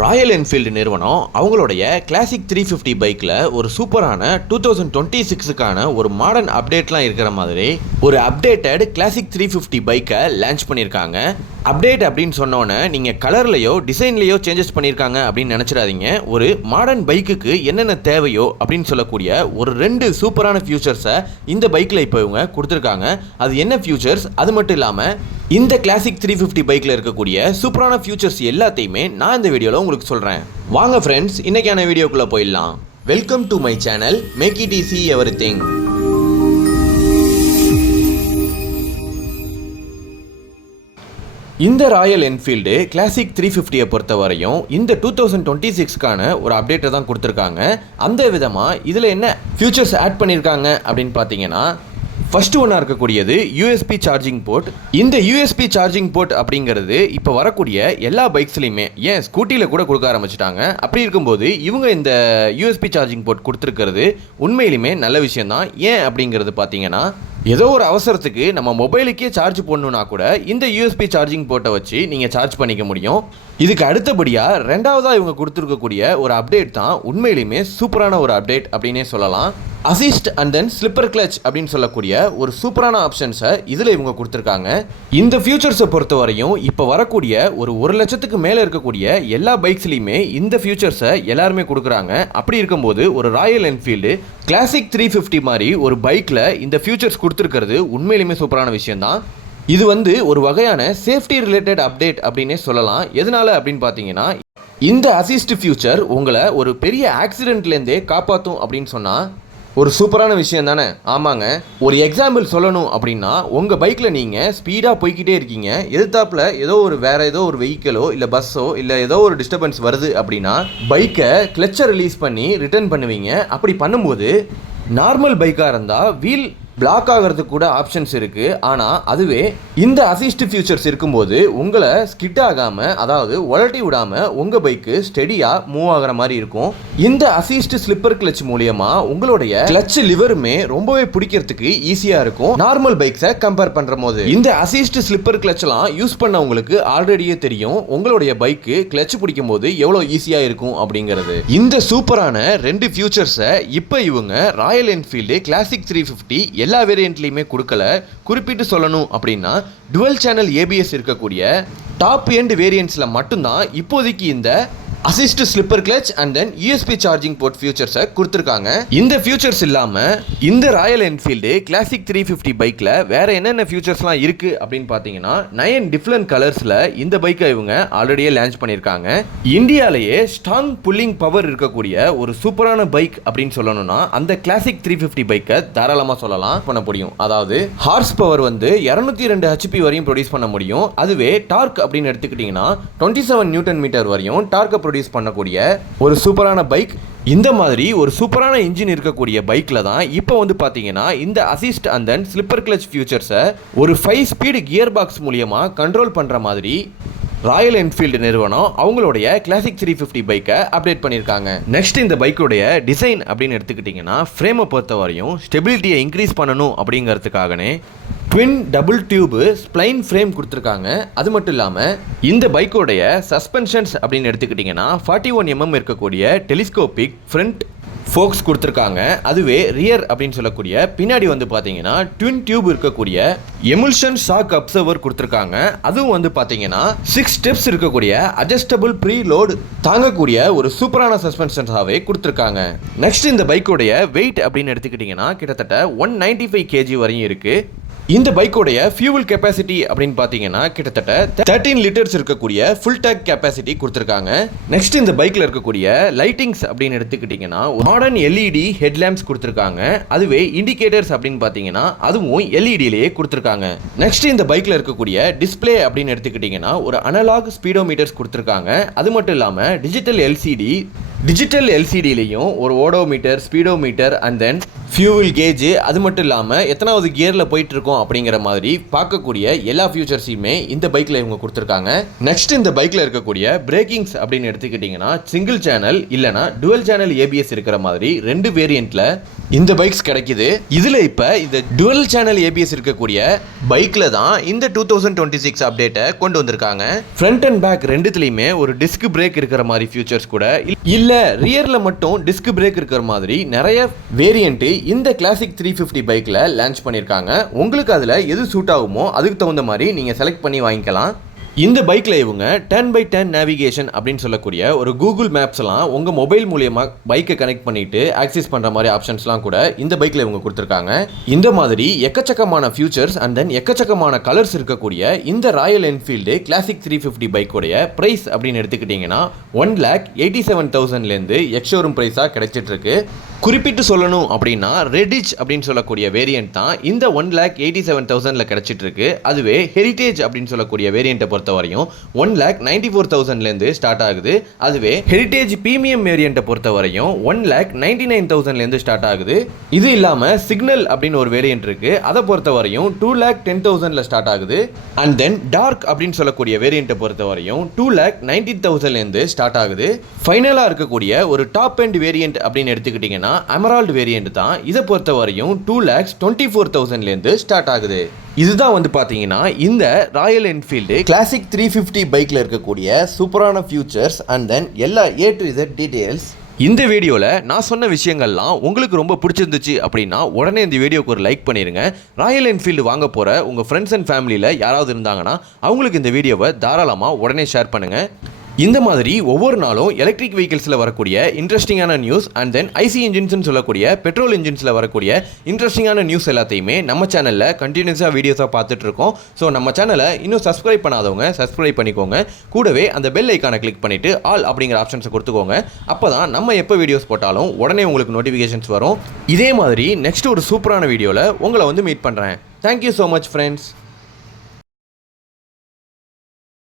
Royal Enfield நிறுவனம் அவங்களுடைய classic 350 பைக்கில் ஒரு சூப்பரான 2026க்கான ஒரு மாடர்ன் அப்டேட்லாம் இருக்கிற மாதிரி ஒரு அப்டேட்டட் கிளாசிக் 350 பைக்கை லான்ச் பண்ணியிருக்காங்க. அப்டேட் அப்படின்னு சொன்னோன்னே நீங்கள் கலர்லையோ டிசைன்லையோ சேஞ்சஸ் பண்ணியிருக்காங்க அப்படின்னு நினச்சிடாதீங்க. ஒரு மாடர்ன் பைக்குக்கு என்னென்ன தேவையோ அப்படின்னு சொல்லக்கூடிய ஒரு 2 சூப்பரான ஃபியூச்சர்ஸை இந்த பைக்கில் இப்போ இவங்க கொடுத்துருக்காங்க. அது என்ன ஃபியூச்சர்ஸ், அது மட்டும் இல்லாமல் இந்த கிளாசிக் 350 பைக்கில் இருக்கக்கூடிய சூப்பரான ஃபியூச்சர்ஸ் எல்லாத்தையுமே நான் இந்த வீடியோவில் உங்களுக்கு சொல்கிறேன். வாங்க ஃப்ரெண்ட்ஸ், இன்னைக்கான வீடியோக்குள்ளே போயிடலாம். Welcome to my channel make it easy everything. இந்த ராயல் என்ஃபீல்டு கிளாசிக் 350 பொறுத்த வரையும் இந்த 2026க்கான ஒரு அப்டேட்டை தான் கொடுத்துருக்காங்க. அந்த விதமாக இதில் என்ன ஃபியூச்சர்ஸ் ஆட் பண்ணியிருக்காங்க அப்படின்னு பார்த்தீங்கன்னா, ஃபர்ஸ்ட் ஒன்றா இருக்கக்கூடியது யூஎஸ்பி சார்ஜிங் போர்ட். இந்த யூஎஸ்பி சார்ஜிங் போர்ட் அப்படிங்கிறது இப்போ வரக்கூடிய எல்லா பைக்ஸ்லையுமே, ஏன் ஸ்கூட்டியில் கூட கொடுக்க ஆரம்பிச்சிட்டாங்க. அப்படி இருக்கும்போது இவங்க இந்த யூஎஸ்பி சார்ஜிங் போர்ட் கொடுத்துருக்கிறது உண்மையிலுமே நல்ல விஷயம்தான். ஏன் அப்படிங்கிறது பார்த்தீங்கன்னா, ஏதோ ஒரு அவசரத்துக்கு நம்ம மொபைலுக்கே சார்ஜ் பண்ணணுன்னா கூட இந்த யூஎஸ்பி சார்ஜிங் போர்ட்டை வச்சு நீங்கள் சார்ஜ் பண்ணிக்க முடியும். இதுக்கு அடுத்தபடியாக ரெண்டாவதாக இவங்க கொடுத்துருக்கக்கூடிய ஒரு அப்டேட் தான் உண்மையிலுமே சூப்பரான ஒரு அப்டேட் அப்படின்னே சொல்லலாம். Assist and then slipper clutch அப்படின்னு சொல்லக்கூடிய ஒரு சூப்பரான ஆப்ஷன்ஸை இதில் இவங்க கொடுத்துருக்காங்க. இந்த ஃபியூச்சர்ஸை பொறுத்த வரையும் இப்போ வரக்கூடிய ஒரு 1 லட்சத்துக்கு மேலே இருக்கக்கூடிய எல்லா பைக்ஸ்லையுமே இந்த ஃபியூச்சர்ஸை எல்லாருமே கொடுக்குறாங்க. அப்படி இருக்கும்போது ஒரு ராயல் என்ஃபீல்டு கிளாசிக் 350 மாதிரி ஒரு பைக்கில் இந்த ஃபியூச்சர்ஸ் கொடுத்துருக்கிறது உண்மையிலுமே சூப்பரான விஷயம்தான். இது ஒரு வகையான சேஃப்டி ரிலேட்டட் அப்டேட் அப்படின்னே சொல்லலாம். எதனால அப்படின்னு பார்த்தீங்கன்னா, இந்த அசிஸ்ட் ஃபியூச்சர் உங்களை ஒரு பெரிய ஆக்சிடென்ட்லேருந்தே காப்பாற்றும் அப்படின்னு சொன்னால் ஒரு சூப்பரான விஷயம் தானே? ஆமாங்க. ஒரு எக்ஸாம்பிள் சொல்லணும் அப்படின்னா, உங்கள் பைக்கில் நீங்கள் ஸ்பீடாக போய்கிட்டே இருக்கீங்க, எதிர்த்தாப்பில் வேறு ஏதோ ஒரு வெஹிக்கிளோ இல்லை பஸ்ஸோ இல்லை ஏதோ ஒரு டிஸ்டர்பன்ஸ் வருது அப்படின்னா பைக்கை கிளச்சை ரிலீஸ் பண்ணி ரிட்டர்ன் பண்ணுவீங்க. அப்படி பண்ணும்போது நார்மல் பைக்காக இருந்தால் வீல் பிளாக் ஆகிறதுக்கு கூட ஆப்ஷன்ஸ் இருக்குது. ஆனால் அதுவே இந்த அசிஸ்ட் ஃபியூச்சர்ஸ் இருக்கும்போது உங்களை ஸ்கிட் ஆகாமல், அதாவது உலட்டி விடாமல் உங்கள் பைக்கு ஸ்டெடியாக மூவ் ஆகிற மாதிரி இருக்கும். இந்த அசிஸ்ட் ஸ்லிப்பர் கிளச் மூலியமாக உங்களுடைய கிளச் லிவருமே ரொம்பவே பிடிக்கிறதுக்கு ஈஸியாக இருக்கும் நார்மல் பைக்ஸை கம்பேர் பண்ணுற போது. இந்த அசிஸ்ட் ஸ்லிப்பர் கிளச்லாம் யூஸ் பண்ணவங்களுக்கு ஆல்ரெடியே தெரியும் உங்களுடைய பைக்கு கிளச் பிடிக்கும் போது எவ்வளோ ஈஸியாக இருக்கும் அப்படிங்கிறது. இந்த சூப்பரான 2 ஃபியூச்சர்ஸை இப்போ இவங்க ராயல் என்ஃபீல்டு கிளாசிக் 350 எல்லா வேரியண்ட்லையுமே கொடுக்கல. குறிப்பிட்டு சொல்லணும் அப்படின்னா, டுவல் சேனல் ஏபிஎஸ் இருக்கக்கூடிய டாப் எண்ட் வேரியண்ட்ஸில் மட்டும்தான் இப்போதைக்கு இந்த assist slipper clutch and then USB charging port ஃபியூச்சர்ஸை கொடுத்துருக்காங்க. இந்த ஃபியூச்சர்ஸ் இல்லாமல் இந்த ராயல் என்ஃபீல்டு கிளாசிக் 350 பைக்கில் வேற என்னென்ன ஃபியூச்சர்ஸ்லாம் இருக்குது அப்படின்னு பார்த்தீங்கன்னா, 9 டிஃப்ரெண்ட் கலர்ஸில் இந்த பைக்கை இவங்க ஆல்ரெடியே லான்ச் பண்ணியிருக்காங்க. இந்தியாவிலேயே ஸ்ட்ராங் புல்லிங் பவர் இருக்கக்கூடிய ஒரு சூப்பரான பைக் அப்படின்னு சொல்லணும்னா அந்த கிளாசிக் 350 பைக்கை தாராளமாக சொல்லலாம் பண்ண முடியும். அதாவது ஹார்ஸ் பவர் 202 HP வரையும் ப்ரொடியூஸ் பண்ண முடியும். அதுவே டார்க் அப்படின்னு எடுத்துக்கிட்டிங்கன்னா 27 நியூட்டன் மீட்டர் வரையும் டார்க்கை ப்ரொடியூஸ் பண்ணக்கூடிய ஒரு சூப்பரான பைக். இந்த மாதிரி ஒரு சூப்பரான இன்ஜின் இருக்கக்கூடிய பைக்கில் தான் இப்போ பார்த்தீங்கன்னா இந்த assist and then slipper clutch ஃபியூச்சர்ஸை ஒரு 5 ஸ்பீடு கியர் பாக்ஸ் மூலியமாக கண்ட்ரோல் பண்ணுற மாதிரி ராயல் என்ஃபீல்டு நிறுவனம் அவங்களுடைய கிளாசிக் 350 பைக்கை அப்டேட் பண்ணியிருக்காங்க. நெக்ஸ்ட் இந்த பைக்குடைய டிசைன் அப்படின்னு எடுத்துக்கிட்டிங்கன்னா, ஃப்ரேமை பொறுத்த வரையும் ஸ்டெபிலிட்டியை இன்க்ரீஸ் பண்ணணும் அப்படிங்கிறதுக்காகனே twin double tube spine frame கொடுத்துருக்காங்க. அது மட்டும் இல்லாமல் இந்த பைக்கோடைய சஸ்பென்ஷன்ஸ் அப்படின்னு எடுத்துக்கிட்டிங்கன்னா 41 mm இருக்கக்கூடிய டெலிஸ்கோபிக் ஃப்ரண்ட் ஃபோக்ஸ் கொடுத்துருக்காங்க. அதுவே ரியர் அப்படின்னு சொல்லக்கூடிய பின்னாடி பார்த்தீங்கன்னா ட்வின் டியூப் இருக்கக்கூடிய எமுல்ஷன் ஷாக் அப்சர்வர் கொடுத்துருக்காங்க. அதுவும் பார்த்தீங்கன்னா 6 ஸ்டெப்ஸ் இருக்கக்கூடிய அட்ஜஸ்டபிள் ப்ரீ லோடு தாங்கக்கூடிய ஒரு சூப்பரான சஸ்பென்ஷன்ஸாகவே கொடுத்துருக்காங்க. நெக்ஸ்ட் இந்த பைக்கோடைய வெயிட் அப்படின்னு எடுத்துக்கிட்டிங்கன்னா கிட்டத்தட்ட 195 kg வரையும் இருக்குது. இந்த பைக்கோடைய ஃபியூவல் கெப்பாசிட்டி அப்படின்னு பார்த்தீங்கன்னா கிட்டத்தட்ட 13 லிட்டர்ஸ் இருக்கக்கூடிய ஃபுல் டேங்க் கெப்பாசிட்டி கொடுத்துருக்காங்க. நெக்ஸ்ட் இந்த பைக்கில் இருக்கக்கூடிய லைட்டிங்ஸ் அப்படின்னு எடுத்துக்கிட்டிங்கன்னா மாடர்ன் எல்இடி ஹெட்லாம்ப்ஸ் கொடுத்துருக்காங்க. அதுவே இண்டிகேட்டர்ஸ் அப்படின்னு பார்த்தீங்கன்னா அதுவும் எல்இடியிலேயே கொடுத்துருக்காங்க. நெக்ஸ்ட் இந்த பைக்கில் இருக்கக்கூடிய டிஸ்பிளே அப்படின்னு எடுத்துக்கிட்டிங்கன்னா ஒரு அனலாக் ஸ்பீடோமீட்டர்ஸ் கொடுத்துருக்காங்க. அது மட்டும் இல்லாமல் டிஜிட்டல் எல்சிடிலையும் ஒரு odometer, speedometer and then fuel gauge, அது மட்டும் இல்லாமல் எத்தனாவது கியரில் போயிட்டு இருக்கோம் அப்படிங்கிற மாதிரி பார்க்கக்கூடிய எல்லா ஃபியூச்சர்ஸையுமே இந்த பைக்கில் இவங்க கொடுத்துருக்காங்க. நெக்ஸ்ட் இந்த பைக்கில் இருக்கக்கூடிய பிரேக்கிங்ஸ் அப்படின்னு எடுத்துக்கிட்டிங்கன்னா சிங்கிள் சேனல் இல்லைனா டுவல் சேனல் ஏபிஎஸ் இருக்கிற மாதிரி 2 வேரியண்ட்டில் இந்த பைக்ஸ் கிடைக்குது. இதில் இப்போ இந்த டுவல் சேனல் ஏபிஎஸ் இருக்கக்கூடிய பைக்கில் தான் இந்த 2026 அப்டேட்டை கொண்டு வந்திருக்காங்க. ஃப்ரண்ட் அண்ட் பேக் ரெண்டுத்துலையுமே ஒரு டிஸ்க் பிரேக் இருக்கிற மாதிரி ஃபியூச்சர்ஸ் கூட இல்லை, ரியரில் மட்டும் டிஸ்க் பிரேக் இருக்கிற மாதிரி நிறைய வேரியண்ட்டு இந்த கிளாசிக் 350 பைக்கில் லான்ச் பண்ணியிருக்காங்க. உங்களுக்கு அதில் எது சூட் ஆகுமோ அதுக்கு தகுந்த மாதிரி நீங்கள் செலக்ட் பண்ணி வாங்கிக்கலாம். இந்த பைக்கில் இவங்க 10x10 நேவிகேஷன் அப்படின்னு சொல்லக்கூடிய ஒரு கூகுள் மேப்ஸ்லாம் உங்கள் மொபைல் மூலியமாக பைக்கை கனெக்ட் பண்ணிட்டு ஆக்சஸ் பண்ணுற மாதிரி ஆப்ஷன்ஸ்லாம் கூட இந்த பைக்கில் இவங்க கொடுத்துருக்காங்க. இந்த மாதிரி எக்கச்சக்கமான ஃபியூச்சர்ஸ் அண்ட் தென் எக்கச்சக்கமான கலர்ஸ் இருக்கக்கூடிய இந்த ராயல் என்ஃபீல்டு கிளாசிக் 350 பைக்கோடைய ப்ரைஸ் அப்படின்னு எடுத்துக்கிட்டிங்கன்னா 1,87,000லேருந்து எக்ஸ்ஷோரூம் ப்ரைஸாக கிடைச்சிட்ருக்கு. குறிப்பிட்டு சொல்லணும் அப்படின்னா ரெடிச் அப்படின்னு சொல்லக்கூடிய வேரியண்ட் தான் இந்த 1,87,000ல் கிடைச்சிட்ருக்கு. அதுவே ஹெரிட்டேஜ் அப்படின்னு சொல்லக்கூடிய வேரியண்ட்டை பொறுத்த வரையும் 1,94,000லேருந்து ஸ்டார்ட் ஆகுது. அதுவே ஹெரிட்டேஜ் பிரீமியம் வேரியண்ட்டை பொறுத்த வரையும் 1,99,000லேருந்து ஸ்டார்ட் ஆகுது. இது இல்லாமல் சிக்னல் அப்படின்னு ஒரு வேரியண்ட் இருக்கு, அதை பொறுத்த வரையும் 2,10,000ல ஸ்டார்ட் ஆகுது. அண்ட் தென் டார்க் அப்படின்னு சொல்லக்கூடிய வேரியண்ட்டை பொறுத்த வரையும் 2,90,000லேருந்து ஸ்டார்ட் ஆகுது. ஃபைனலாக இருக்கக்கூடிய ஒரு டாப் எண்ட் வேரியண்ட் அப்படின்னு எடுத்துக்கிட்டிங்கன்னா எமரால்டு வேரியண்ட் தான். இதை பொறுத்த வரையும் 2,24,000லேருந்து ஸ்டார்ட் ஆகுது. இதுதான் வந்து பார்த்தீங்கன்னா இந்த ராயல் என்ஃபீல்டு கிளாசிக் 350 பைக்கில் இருக்கக்கூடிய சூப்பரான ஃபியூச்சர்ஸ் அண்ட் தென் எல்லா A to Z டீட்டெயில்ஸ். இந்த வீடியோவில் நான் சொன்ன விஷயங்கள்லாம் உங்களுக்கு ரொம்ப பிடிச்சிருந்துச்சு அப்படின்னா உடனே இந்த வீடியோக்கு ஒரு லைக் பண்ணிடுங்க. ராயல் என்ஃபீல்டு வாங்க போகிற உங்கள் ஃப்ரெண்ட்ஸ் அண்ட் ஃபேமிலியில் யாராவது இருந்தாங்கன்னா அவங்களுக்கு இந்த வீடியோவை தாராளமாக உடனே ஷேர் பண்ணுங்கள். இந்த மாதிரி ஒவ்வொரு நாளும் எலக்ட்ரிக் வெஹிக்கிள்ஸில் வரக்கூடிய இன்ட்ரெஸ்டிங்கான நியூஸ் அண்ட் தென் ஐசி இன்ஜின்ஸ்னு சொல்லக்கூடிய பெட்ரோல் இன்ஜின்ஸில் வரக்கூடிய இன்ட்ரெஸ்டிங்கான நியூஸ் எல்லாத்தையுமே நம்ம சேனலில் கண்டினியூஸாக வீடியோஸாக பார்த்துட்டு இருக்கோம். ஸோ நம்ம சேனலை இன்னும் சப்ஸ்கிரைப் பண்ணாதவங்க சப்ஸ்கிரைப் பண்ணிக்கோங்க. கூடவே அந்த பெல் ஐக்கானை கிளிக் பண்ணிவிட்டு ஆல் அப்படிங்கிற ஆப்ஷன்ஸை கொடுத்துக்கோங்க. அப்போ தான் நம்ம எப்போ வீடியோஸ் போட்டாலும் உடனே உங்களுக்கு நோட்டிஃபிகேஷன்ஸ் வரும். இதே மாதிரி நெக்ஸ்ட் ஒரு சூப்பரான வீடியோவில் உங்களை வந்து மீட் பண்ணுறேன். Thank you so much friends.